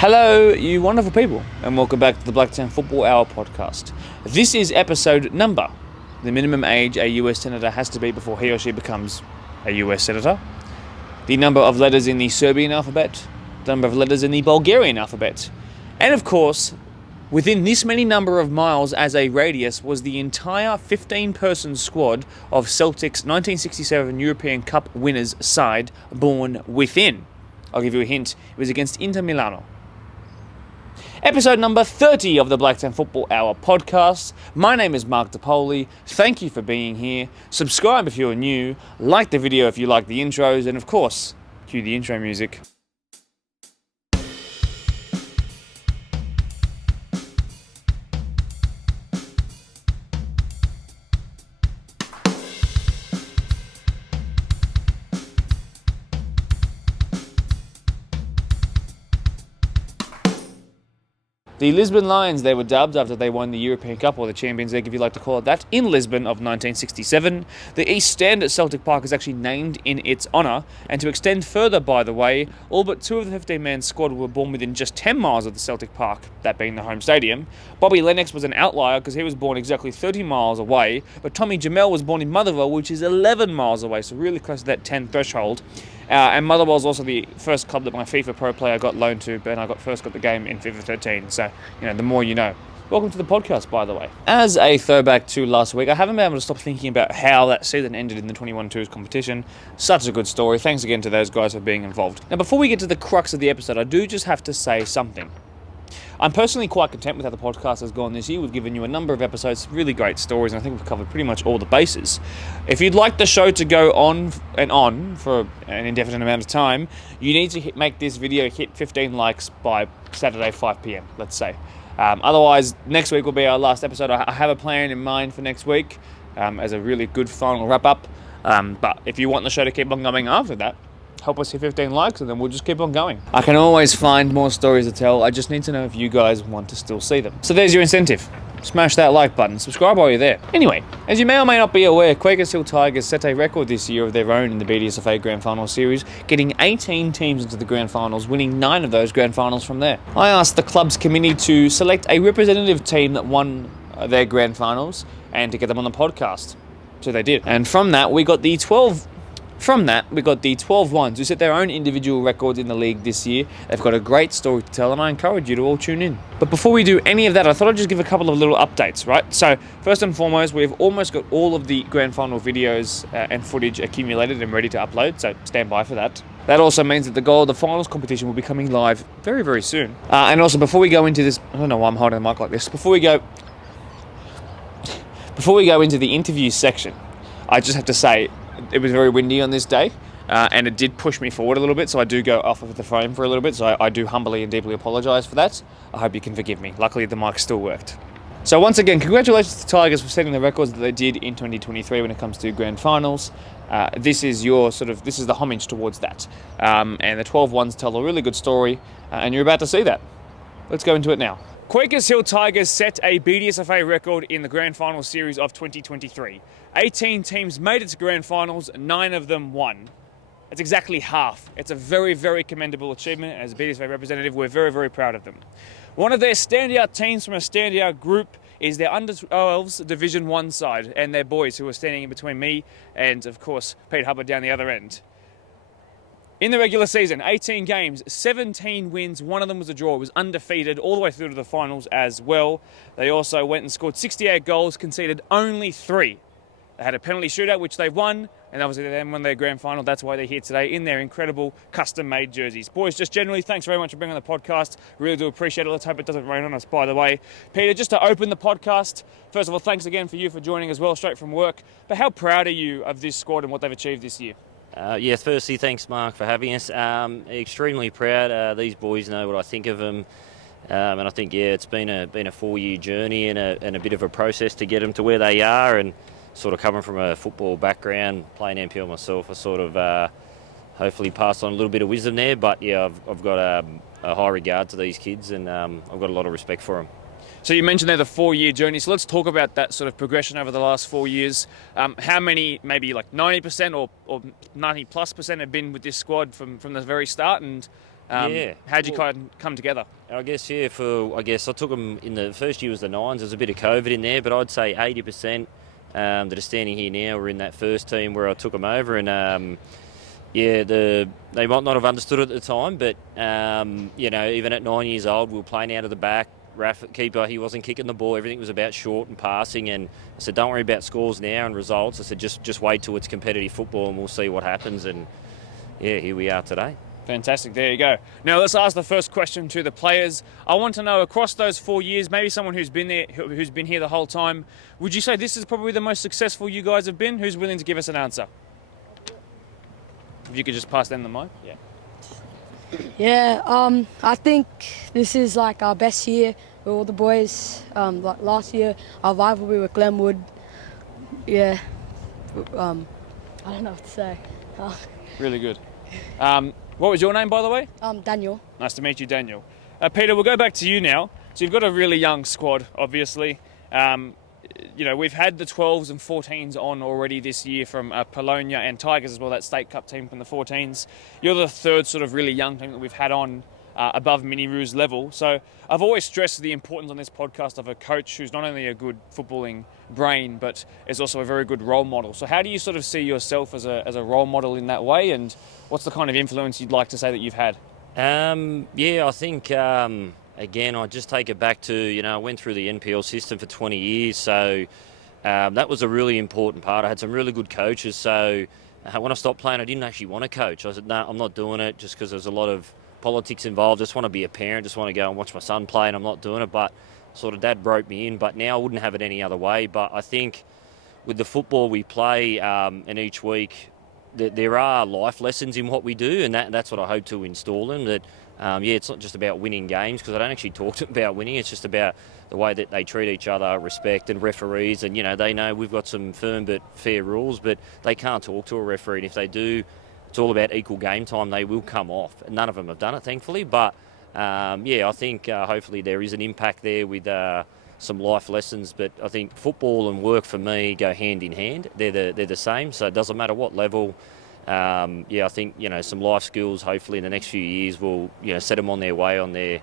Hello, you wonderful people, and welcome back to the Blacktown Football Hour podcast. This is episode number, the minimum age a US senator has to be before he or she becomes a US senator, the number of letters in the Serbian alphabet, the number of letters in the Bulgarian alphabet, and of course, within this many number of miles as a radius was the entire 15-person squad of Celtic's 1967 European Cup winners side born within. I'll give you a hint, it was against Inter Milano. Episode number 30 of the Blacktown Football Hour podcast. My name is Mark DePoli. Thank you for being here. Subscribe if you're new. Like the video if you like the intros. And of course, cue the intro music. The Lisbon Lions, they were dubbed after they won the European Cup, or the Champions League if you like to call it that, in Lisbon of 1967. The East Stand at Celtic Park is actually named in its honour, and to extend further, by the way, all but two of the 15-man squad were born within just 10 miles of the Celtic Park, that being the home stadium. Bobby Lennox was an outlier because he was born exactly 30 miles away, but Tommy Jamel was born in Motherwell, which is 11 miles away, so really close to that 10 threshold. And Motherwell was also the first club that my FIFA Pro player got loaned to, and I first got the game in FIFA 13. So, the more you know. Welcome to the podcast, by the way. As a throwback to last week, I haven't been able to stop thinking about how that season ended in the 21-2s competition. Such a good story. Thanks again to those guys for being involved. Now, before we get to the crux of the episode, I do just have to say something. I'm personally quite content with how the podcast has gone this year. We've given you a number of episodes, really great stories, and I think we've covered pretty much all the bases. If you'd like the show to go on and on for an indefinite amount of time, you need to make this video hit 15 likes by Saturday 5 p.m, let's say. Otherwise, next week will be our last episode. I have a plan in mind for next week as a really good final wrap-up. But if you want the show to keep on going after that, help us hit 15 likes and then we'll just keep on going. I can always find more stories to tell. I just need to know if you guys want to still see them. So there's your incentive. Smash that like button. Subscribe while you're there. Anyway, as you may or may not be aware, Quakers Hill Tigers set a record this year of their own in the BDSFA Grand Final Series, getting 18 teams into the Grand Finals, winning 9 of those Grand Finals from there. I asked the club's committee to select a representative team that won their Grand Finals and to get them on the podcast. So they did. And from that, we got the 12 1's who set their own individual records in the league this year. They've got a great story to tell, and I encourage you to all tune in. But before we do any of that, I thought I'd just give a couple of little updates, right? So, first and foremost, we've almost got all of the grand final videos and footage accumulated and ready to upload, so stand by for that. That also means that the goal of the finals competition will be coming live very, very soon. And also, before we go into this, I don't know why I'm holding the mic like this. Before we go into the interview section, I just have to say, it was very windy on this day, and it did push me forward a little bit, so I do go off of the frame for a little bit, so I do humbly and deeply apologise for that. I hope you can forgive me. Luckily, the mic still worked. So once again, congratulations to the Tigers for setting the records that they did in 2023 when it comes to grand finals. This is the homage towards that. And the 12 1's tell a really good story, and you're about to see that. Let's go into it now. Quakers Hill Tigers set a BDSFA record in the Grand Final Series of 2023. 18 teams made it to Grand Finals, 9 of them won. That's exactly half. It's a very, very commendable achievement, and as a BDSFA representative, we're very, very proud of them. One of their standout teams from a standout group is their Under-12s Division 1 side, and their boys who are standing in between me and, of course, Pete Hubbard down the other end. In the regular season, 18 games, 17 wins, one of them was a draw. It was undefeated all the way through to the finals as well. They also went and scored 68 goals, conceded only 3. They had a penalty shootout, which they won, and obviously they then won their grand final. That's why they're here today in their incredible custom-made jerseys. Boys, just generally, thanks very much for being on the podcast. Really do appreciate it. Let's hope it doesn't rain on us, by the way. Peter, just to open the podcast, first of all, thanks again for you for joining as well, straight from work. But how proud are you of this squad and what they've achieved this year? Yes, firstly, thanks, Mark, for having us. Extremely proud. These boys know what I think of them. And I think, it's been a 4-year journey and a bit of a process to get them to where they are. And sort of coming from a football background, playing NPL myself, I sort of hopefully passed on a little bit of wisdom there. But, I've got a high regard to these kids, and I've got a lot of respect for them. So you mentioned there the 4-year journey. So let's talk about that sort of progression over the last 4 years. How many, maybe like 90% or 90+% have been with this squad from the very start? And How'd you kind of come together? I guess, I took them in the first year was the 9's. There's a bit of COVID in there, but I'd say 80% that are standing here now were in that first team where I took them over. And, they might not have understood it at the time, but, even at 9 years old, we were playing out of the back. Raff, keeper, he wasn't kicking the ball. Everything was about short and passing. And I said, don't worry about scores now and results. I said, just wait till it's competitive football and we'll see what happens. And, here we are today. Fantastic. There you go. Now let's ask the first question to the players. I want to know, across those 4 years, maybe someone who's been there, who's been here the whole time, would you say this is probably the most successful you guys have been? Who's willing to give us an answer? If you could just pass them the mic. Yeah. I think this is like our best year with all the boys. Like last year, our rivalry with Glenwood. Yeah. I don't know what to say. Really good. What was your name, by the way? Daniel. Nice to meet you, Daniel. Peter, we'll go back to you now. So you've got a really young squad, obviously. We've had the 12s and 14s on already this year from Polonia and Tigers as well, that State Cup team from the 14s. You're the third sort of really young team that we've had on above Mini Roos level. So I've always stressed the importance on this podcast of a coach who's not only a good footballing brain, but is also a very good role model. So how do you sort of see yourself as a role model in that way, and what's the kind of influence you'd like to say that you've had? I think, again, I just take it back to, I went through the NPL system for 20 years, so that was a really important part. I had some really good coaches, so when I stopped playing, I didn't actually want to coach. I said, no, I'm not doing it, just because there's a lot of politics involved. Just want to be a parent, just want to go and watch my son play, and I'm not doing it. But sort of Dad broke me in, but now I wouldn't have it any other way. But I think with the football we play, and each week, there are life lessons in what we do, and that's what I hope to install in. That, it's not just about winning games, because I don't actually talk about winning. It's just about the way that they treat each other, respect, and referees. And, they know we've got some firm but fair rules, but they can't talk to a referee. And if they do, it's all about equal game time. They will come off. And none of them have done it, thankfully. But, I think hopefully there is an impact there with some life lessons. But I think football and work for me go hand in hand. They're the same, so it doesn't matter what level. I think, some life skills hopefully in the next few years will, set them on their way on their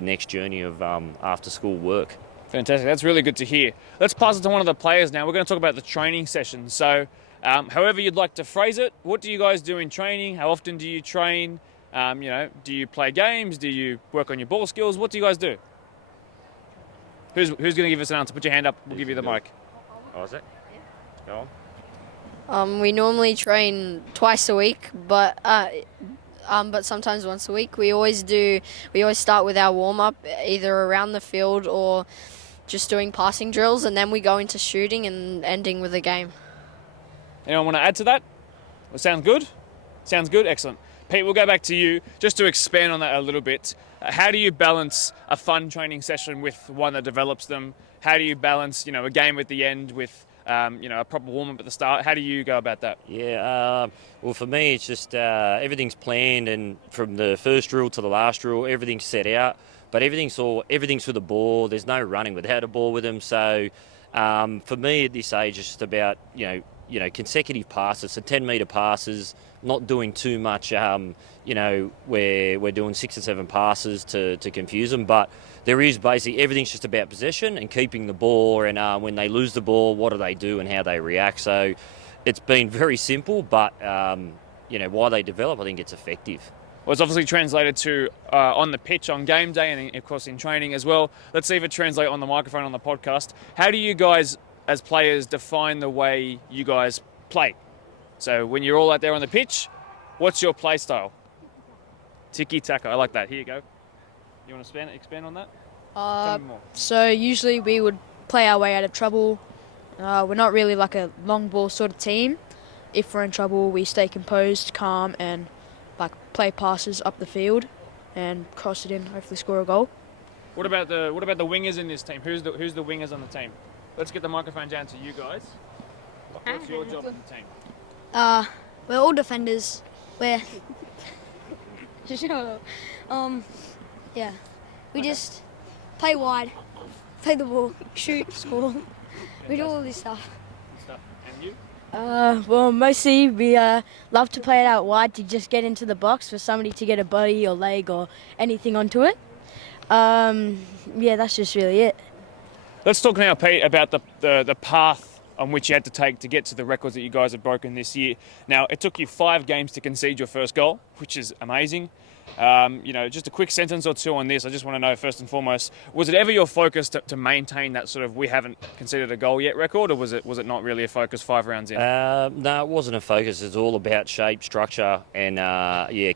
next journey of after school work. Fantastic. That's really good to hear. Let's pass it to one of the players now. We're going to talk about the training session. So, however you'd like to phrase it, what do you guys do in training? How often do you train? Do you play games? Do you work on your ball skills? What do you guys do? Who's going to give us an answer? Put your hand up. We'll give you the mic. Oh, is it? Yeah. Go on. We normally train twice a week, but sometimes once a week. We always start with our warm-up, either around the field or just doing passing drills, and then we go into shooting and ending with a game. Anyone want to add to that? Well, sounds good? Sounds good? Excellent. Pete, we'll go back to you. Just to expand on that a little bit, how do you balance a fun training session with one that develops them? How do you balance, a game at the end with a proper warm-up at the start? How do you go about that? Well, for me, it's just everything's planned, and from the first drill to the last drill, everything's set out. But everything's for the ball. There's no running without a ball with them. So for me at this age, it's just about consecutive passes, so 10-metre passes. Not doing too much. We're doing 6 or 7 passes to confuse them, but there is basically everything's just about possession and keeping the ball. And when they lose the ball, what do they do and how they react? So it's been very simple, but why they develop, I think it's effective. Well, it's obviously translated to on the pitch on game day, and of course in training as well. Let's see if it translates on the microphone on the podcast. How do you guys, as players, define the way you guys play? So when you're all out there on the pitch, what's your play style? Tiki-taka, I like that. Here you go. You want to expand on that? Tell me more. So usually we would play our way out of trouble. We're not really like a long ball sort of team. If we're in trouble, we stay composed, calm, and play passes up the field and cross it in, hopefully score a goal. What about the wingers in this team? Who's the wingers on the team? Let's get the microphone down to you guys. What's your job in the team? We're all defenders. We just play wide, play the ball, shoot, score. We do all this stuff. And you? Well, mostly we love to play it out wide to just get into the box for somebody to get a body or leg or anything onto it. Yeah, that's just really it. Let's talk now, Pete, about the path on which you had to take to get to the records that you guys have broken this year. Now, it took you 5 games to concede your first goal, which is amazing. Just a quick sentence or two on this. I just want to know, first and foremost, was it ever your focus to maintain that sort of we haven't conceded a goal yet record, or was it not really a focus 5 rounds in? No, it wasn't a focus. It's all about shape, structure, and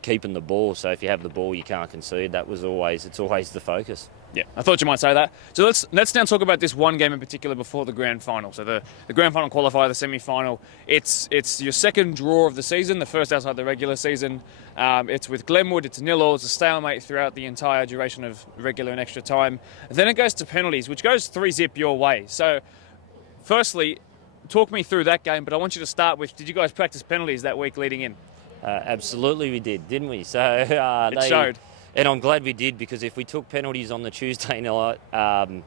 keeping the ball. So if you have the ball, you can't concede. It's always the focus. Yeah, I thought you might say that. So let's now talk about this one game in particular before the grand final. So the grand final qualifier, the semi-final. It's your second draw of the season, the first outside the regular season. It's with Glenwood. It's 0-0. It's a stalemate throughout the entire duration of regular and extra time. And then it goes to penalties, which goes 3-0 your way. So, firstly, talk me through that game. But I want you to start with: did you guys practice penalties that week leading in? Absolutely, we did, didn't we? So it showed. And I'm glad we did, because if we took penalties on the Tuesday night and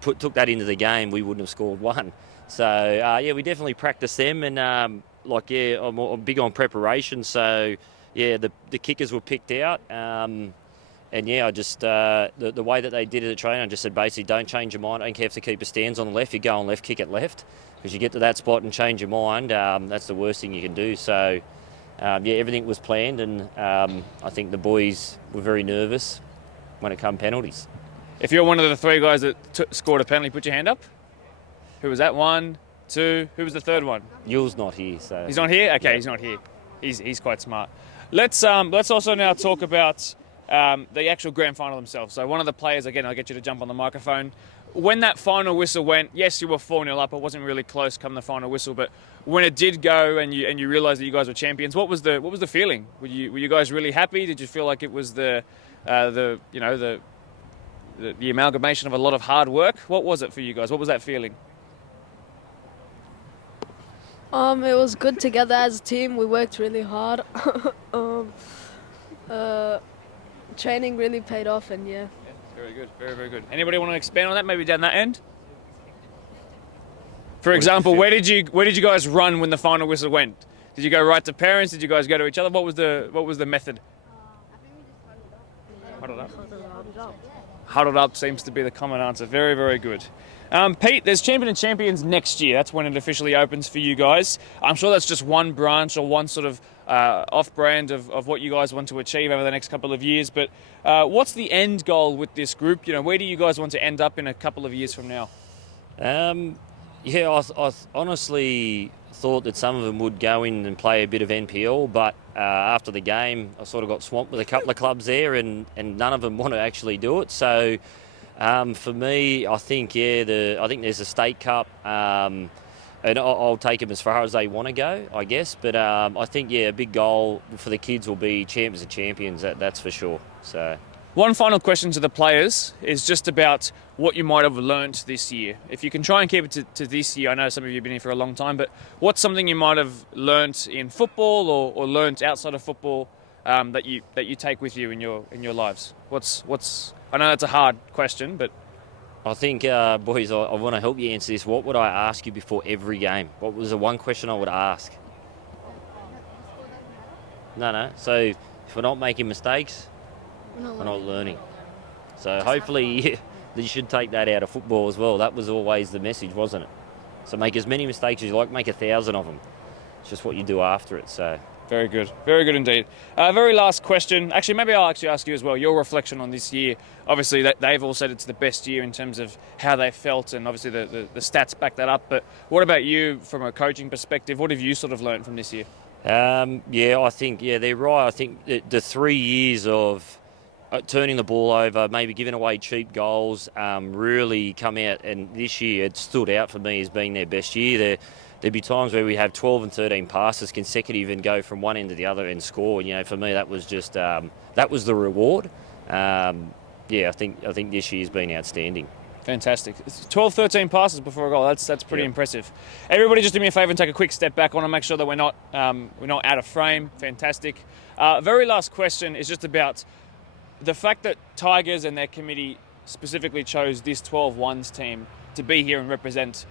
took that into the game, we wouldn't have scored one. So, we definitely practiced them. And, I'm big on preparation. So, the kickers were picked out. I just, the way that they did it at training, I just said, basically, don't change your mind. I don't care if the keeper stands on the left. You go on left, kick it left. Because you get to that spot and change your mind, that's the worst thing you can do. So, everything was planned, and I think the boys were very nervous when it come penalties. If you're one of the 3 guys that scored a penalty, put your hand up. Who was that? 1, 2. Who was the third one? Yule's not here, so he's not here. Okay, yeah. He's not here. He's quite smart. Let's also now talk about the actual grand final themselves. So one of the players, again, I'll get you to jump on the microphone. When that final whistle went, yes, you were 4-0 up. It wasn't really close come the final whistle, but when it did go and you realised that you guys were champions, what was the feeling? Were you guys really happy? Did you feel like it was the amalgamation of a lot of hard work? What was it for you guys? What was that feeling? It was good together as a team. We worked really hard. Training really paid off, and yeah. Very good, very, very good. Anybody want to expand on that? Maybe down that end. For example, where did you guys run when the final whistle went? Did you go right to parents? Did you guys go to each other? What was the method? Huddled up. Huddled up seems to be the common answer. Very, very good. Pete, there's Champion and Champions next year. That's when it officially opens for you guys. I'm sure that's just one branch or one sort of off-brand of what you guys want to achieve over the next couple of years. But what's the end goal with this group? Where do you guys want to end up in a couple of years from now? I honestly thought that some of them would go in and play a bit of NPL, but after the game, I sort of got swamped with a couple of clubs there, and none of them want to actually do it. So for me, I think there's a state cup, and I'll take them as far as they want to go, I guess. But I think a big goal for the kids will be champions of champions. That's for sure. So. One final question to the players is just about what you might have learnt this year. If you can try and keep it to this year, I know some of you have been here for a long time, but what's something you might have learnt in football or learnt outside of football that you take with you in your lives? What's I know that's a hard question, but I think, boys, I want to help you answer this. What would I ask you before every game? What was the one question I would ask? No. So if we're not making mistakes, we're not learning. So hopefully you should take that out of football as well. That was always the message, wasn't it? So make as many mistakes as you like, make 1,000 of them. It's just what you do after it. So very good indeed. Very last question. Actually, maybe I'll actually ask you as well, your reflection on this year. Obviously, they've all said it's the best year in terms of how they felt, and obviously the stats back that up. But what about you from a coaching perspective? What have you sort of learned from this year? I think they're right. I think the 3 years of turning the ball over, maybe giving away cheap goals, really come out. And this year it stood out for me as being their best year. There'd be times where we have 12 and 13 passes consecutive and go from one end to the other and score. For me, that was just that was the reward. I think this year's been outstanding. Fantastic. 12, 13 passes before a goal. That's pretty impressive. Everybody just do me a favour and take a quick step back. I want to make sure that we're not out of frame. Fantastic. Very last question is just about the fact that Tigers and their committee specifically chose this 12 1's team to be here and represent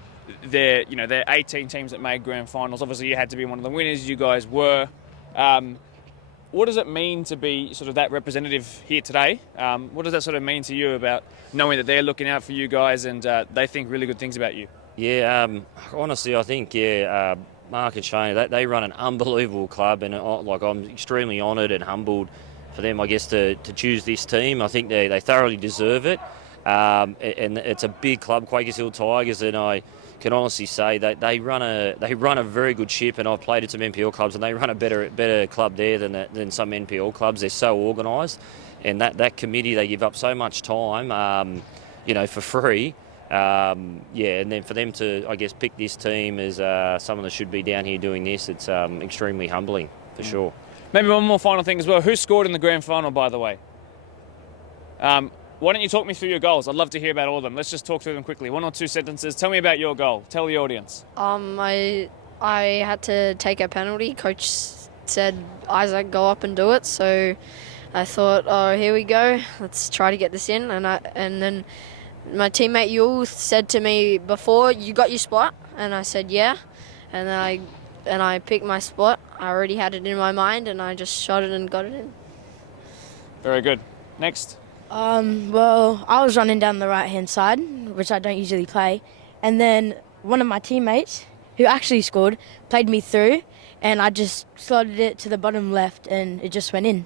there 18 teams that made grand finals. Obviously, you had to be one of the winners. You guys were. What does it mean to be sort of that representative here today? What does that sort of mean to you about knowing that they're looking out for you guys and they think really good things about you? Yeah, honestly, I think, Mark and Shane, they run an unbelievable club, and I'm extremely honoured and humbled for them, I guess, to choose this team. I think they thoroughly deserve it. And it's a big club, Quakers Hill Tigers, and I can honestly say that they run a very good ship. And I've played at some NPL clubs, and they run a better club there than some NPL clubs. They're so organised, and that committee, they give up so much time, for free. And then for them to, I guess, pick this team as someone that should be down here doing this, it's extremely humbling for sure. Maybe one more final thing as well. Who scored in the grand final, by the way? Why don't you talk me through your goals? I'd love to hear about all of them. Let's just talk through them quickly. 1 or 2 sentences. Tell me about your goal. Tell the audience. I had to take a penalty. Coach said, Isaac, go up and do it. So I thought, oh, here we go. Let's try to get this in. And then my teammate Yul said to me before, you got your spot? And I said, yeah. And then I picked my spot. I already had it in my mind, and I just shot it and got it in. Very good. Next. Well, I was running down the right-hand side, which I don't usually play, and then one of my teammates, who actually scored, played me through, and I just slotted it to the bottom left, and it just went in.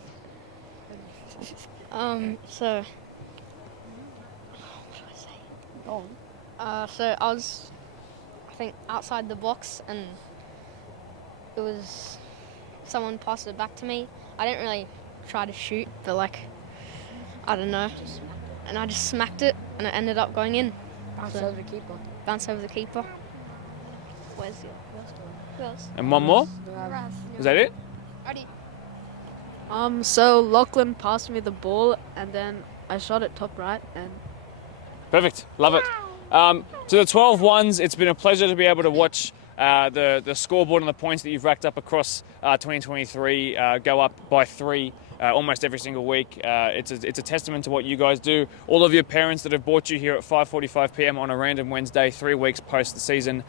So I was, I think, outside the box, and it was someone passed it back to me. I didn't really try to shoot, but I don't know. And I just smacked it, and it ended up going in. Bounced over the keeper. Bounced over the keeper. Where's yours? And one more? Is that it? Ready? So Lachlan passed me the ball, and then I shot it top right, and Perfect. Love it. To the 12 1's, it's been a pleasure to be able to watch the scoreboard and the points that you've racked up across 2023 go up by 3 almost every single week. It's a testament to what you guys do. All of your parents that have brought you here at 5:45 p.m. on a random Wednesday, 3 weeks post the season,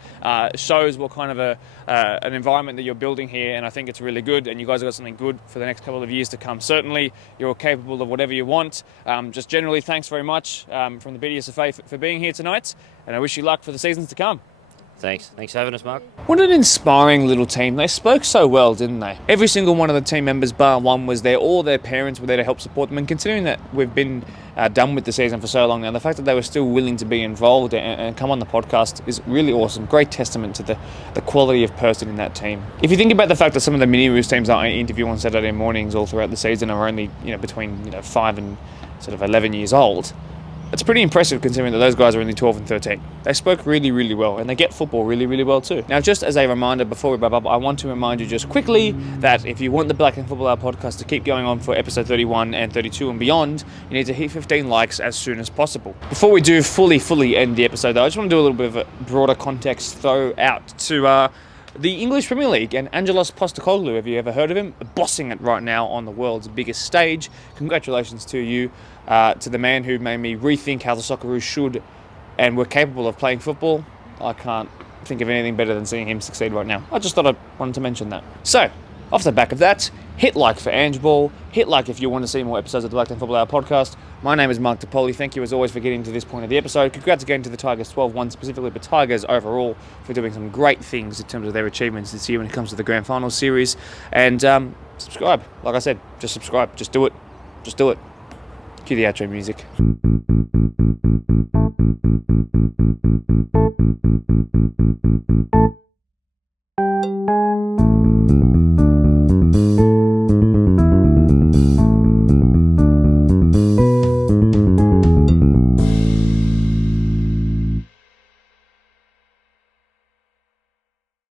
shows what kind of an environment that you're building here, and I think it's really good, and you guys have got something good for the next couple of years to come. Certainly, you're capable of whatever you want. Just generally, thanks very much from the BDSFA for being here tonight, and I wish you luck for the seasons to come. Thanks for having us, Mark. What an inspiring little team. They spoke so well, didn't they? Every single one of the team members, bar one, was there. All their parents were there to help support them. And considering that we've been done with the season for so long now, the fact that they were still willing to be involved and come on the podcast is really awesome. Great testament to the quality of person in that team. If you think about the fact that some of the mini Roos teams that I interview on Saturday mornings all throughout the season are only between 5 and sort of 11 years old, it's pretty impressive considering that those guys are only 12 and 13. They spoke really, really well, and they get football really, really well too. Now, just as a reminder before we wrap up, I want to remind you just quickly that if you want the Black and Football Hour podcast to keep going on for episode 31 and 32 and beyond, you need to hit 15 likes as soon as possible. Before we do fully end the episode, though, I just want to do a little bit of a broader context throw out to the English Premier League and Angelos Postecoglou. Have you ever heard of him? Bossing it right now on the world's biggest stage. Congratulations to you, to the man who made me rethink how the Socceroos should and were capable of playing football. I can't think of anything better than seeing him succeed right now. I just thought I wanted to mention that. So, off the back of that, hit like for Ange Ball, hit like if you want to see more episodes of the Black and Football Hour podcast. My name is Mark DePoli. Thank you as always for getting to this point of the episode. Congrats again to the Tigers 12-1, specifically the Tigers overall, for doing some great things in terms of their achievements this year when it comes to the Grand Finals series. And subscribe. Like I said, just subscribe. Just do it. Just do it. Cue the outro music.